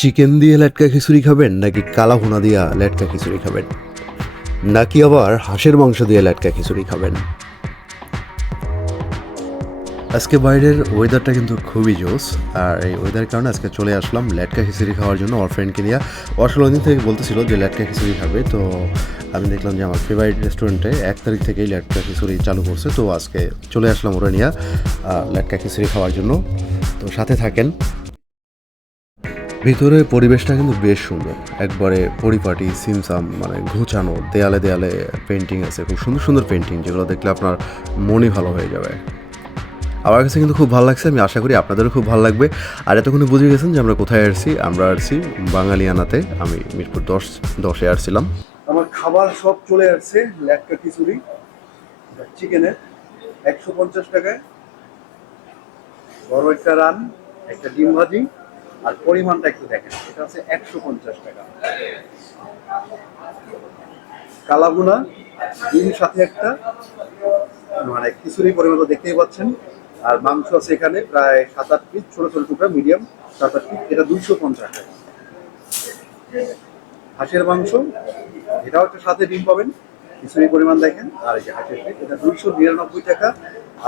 Chicken দিয়ে লেটকা খিচুড়ি খাবেন নাকি কালা ভুনা দিয়া লেটকা খিচুড়ি খাবেন? নাকি আবার হাঁসের মাংস দিয়ে লেটকা খিচুড়ি খাবেন? আজকে বাইরের ওয়েদারটা কিন্তু খুবই জোস আর এই ওয়েদারের কারণে আজকে চলে আসলাম লেটকা খিচুড়ি খাওয়ার জন্য ওর ফ্রেন্ডকে নিয়ে। আসলে ওই দিন থেকে বলতেছিল যে লেটকা খিচুড়ি খাবে, তো আমি দেখলাম যে আমার ফেভারিট রেস্টুরেন্টে এক তারিখ থেকেই লেটকা খিচুড়ি চালু করছে, তো আজকে চলে আসলাম ওরা নিয়ে লেটকা খিচুড়ি খাওয়ার জন্য। তো সাথে থাকেন ভিতরে পরিবেশটা কিন্তু বেশ সুন্দর। একবারে পরিপাটি, সিমসাম মানে ঘুচানো, দেয়ালে দেয়ালে পেন্টিং আছে, খুব সুন্দর সুন্দর পেন্টিং যেগুলো দেখলে আপনার মনই ভালো হয়ে যাবে। আমার কাছে কিন্তু খুব ভালো লাগছে, আমি আশা করি আপনাদেরও খুব ভালো লাগবে। আর এতক্ষণে বুঝে গেছেন যে আমরা কোথায় আসছি, আমরা আসছি বাঙালিয়ানাতে, আমি মিরপুর দশ, দশে আসছিলাম। আমার খাবার সব চলে আসছে ল্যাটকা খিচুড়ি চিকেনের একশো পঞ্চাশ টাকায়। বড় একটা রান, একটা ডিম ভাজি আর পরিমাণটা একটু দেখেন, এটা হচ্ছে একশো পঞ্চাশ টাকা। কালাগুনা, ডিম সাথে একটা মানে খিচুড়ি পরিমাণ দেখতেই পাচ্ছেন। আর মাংস আছে এখানে প্রায় সাত আট পিস, ছোট ছোট টুকরা, মিডিয়াম সাত আট পিস, এটা দুইশো পঞ্চাশ টাকা। হাঁসের মাংস, এটাও একটা সাথে ডিম পাবেন খিচুড়ি পরিমাণ দেখেন, আর এই যে হাঁসের পিস এটা দুইশো নিরানব্বই টাকা।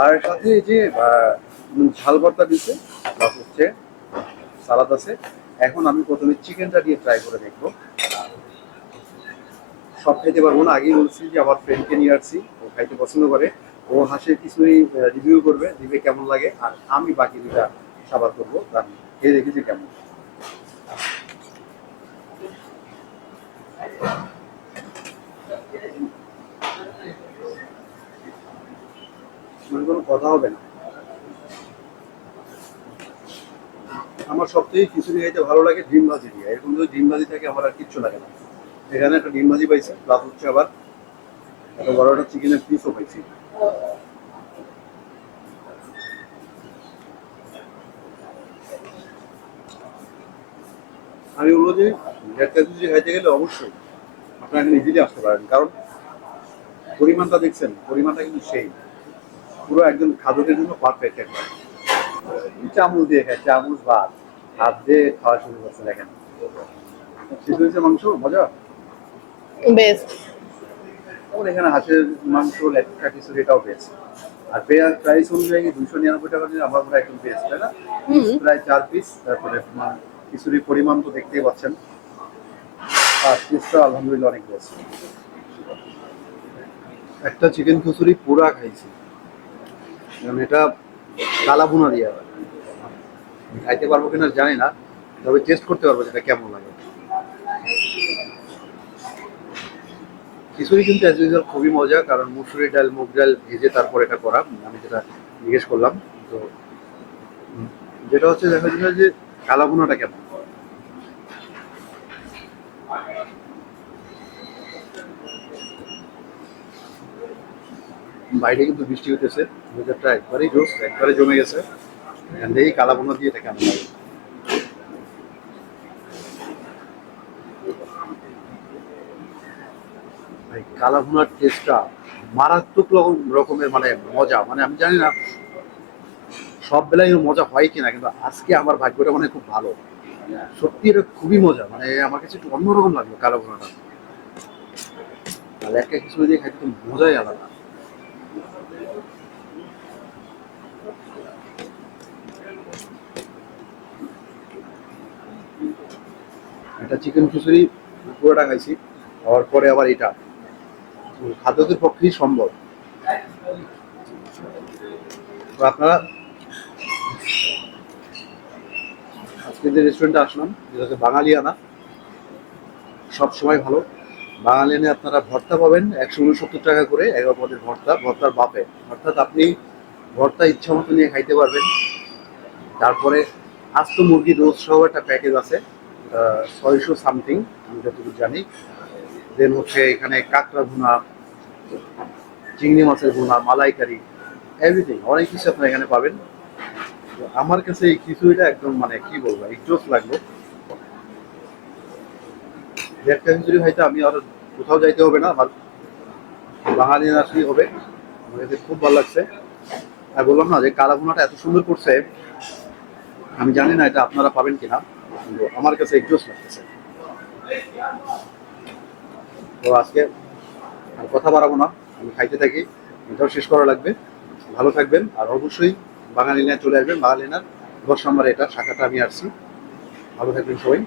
আর সাথে যে ঝাল ভর্তা দিচ্ছে হচ্ছে সালাদ আছে। এখন আমি প্রথমে চিকেনটা দিয়ে ট্রাই করে দেখব। সব খাইতে পারব না, আগেই বলছি যে আমার ফ্রেন্ডকে নিয়ে আসছি, ও খাইতে পছন্দ করে। ও হাসে, কিছুই রিভিউ করবে, দিবে কেমন লাগে, আর আমি বাকি দুটা সাবার করব, তার খেয়ে দেখেছি কেমন। মানে কোনো কথা হবে না। আমার সবথেকে খিচুড়ি খাইতে ভালো লাগে ডিম ভাজি দিয়ে। এরকম যদি ডিম ভাজি থাকে, আমার আর কিচ্ছু লাগে না। এখানে একটা ডিম ভাজি পাইছি, প্লাস হচ্ছে আবার একটা বড় একটা চিকেনের পিসও পাইছি। আমি বলব যে লেটকা খিচুড়ি খাইতে গেলে অবশ্যই আপনারা এখানে ইজিলি আসতে পারেন, কারণ পরিমাণটা দেখছেন, পরিমাণটা কিন্তু সেই। পুরো একদম খাদকের জন্য পারফেক্ট একবার চামচ দিয়ে খায়, চামচ ভাত। হাত দিয়ে খাওয়া শুরু করছে দেখেন। সিদ্ধ হয়েছে মাংস? মজা? বেস্ট তারপর এখানে হাঁসের মাংস লেটকা খিচুড়ি এটাও বেস্ট আর পেঁয়াজ প্রাইস অনুযায়ী দুশো নিরানব্বই টাকা দিয়ে আমার মনে হয় একদম বেস্ট তাই না? প্রায় চার পিস তারপরে খিচুড়ির পরিমাণ তো দেখতেই পাচ্ছেন। আর পিসটা আলহামদুলিল্লাহ অনেক বেস্ট একটা চিকেন খিচুড়ি পুরা খাইছি। কারণ এটা কালা ভুনা দিয়ে। আবার। খাইতে পারব কিনা জানি না, তবে টেস্ট করতে পারব যেটা কেমন লাগে। খিচুড়ি কিন্তু অ্যাজ ইউজুয়াল খুবই মজা, কারণ মুসুরি ডাল, মুগ ডাল ভেজে তারপর এটা করা। আমি যেটা জিজ্ঞেস করলাম, তো যেটা হচ্ছে দেখা যায় যে কালা ভুনাটা কেমন? বাইরে কিন্তু বৃষ্টি হতেছে ওয়েদারটা জোস একবারে জমে গেছে। দিয়ে এটা কেমন লাগে ভাই কালা ভুনার টেস্টটা মারাত্মক রকম- রকমের মানে মজা। মানে আমি জানি না সব বেলায় মজা হয় কিনা, কিন্তু আজকে আমার ভাগ্যটা মানে খুব ভালো। সত্যি এটা খুবই মজা। মানে আমার কাছে একটু অন্যরকম লাগল কালা ভুনাটা আর একটা কিছু দিয়ে খাইতে মজাই আলাদা। এটা চিকেন খিচুড়ি পুরোটা খাইছি খাওয়ার পরে আবার এটা। খাদ্যদের পক্ষেই সম্ভব। আপনারা আজকে যে রেস্টুরেন্টে আসলাম, যেটা হচ্ছে বাঙালিয়ানা, সব সময় ভালো। বাঙালিয়ানে আপনারা ভর্তা পাবেন একশো উনসত্তর টাকা করে, এগারো পদের ভর্তা, ভর্তার বাপে। অর্থাৎ আপনি ভর্তা ইচ্ছা মতো নিয়ে খাইতে পারবেন। তারপরে আস্ত মুরগি রোজ সহ একটা প্যাকেজ আছে। ছয়শো সামথিং আমি যতটুকু জানি। দেন হচ্ছে এখানে কাঁকড়া ভুনা, চিংড়ি মাছের ভুনা, মালাইকারি এভরিথিং অনেক কিছু আপনারা এখানে পাবেন। আমার কাছে এই খিচুড়িটা একদম মানে কি বলব একজোস লাগল। একটা খিচুড়ি হয়তো আমি আর কোথাও যাইতে হবে না, আমার বাঙালি আসলেই হবে। আমার কাছে খুব ভালো লাগছে। আর বললাম না যে কালা ভুনাটা এত সুন্দর করছে, আমি জানি না এটা আপনারা পাবেন কিনা। কিন্তু আমার কাছে একজোস লাগতেছে। তো আজকে আর কথা বাড়াবো না, আমি খাইতে থাকি, এটাও শেষ করা লাগবে। ভালো থাকবেন, আর অবশ্যই বাঙালিনা চলে আসবেন বাঙালিনার দশ নম্বর এটা, শাখাটা আমি আসছি। ভালো থাকবেন সবাই।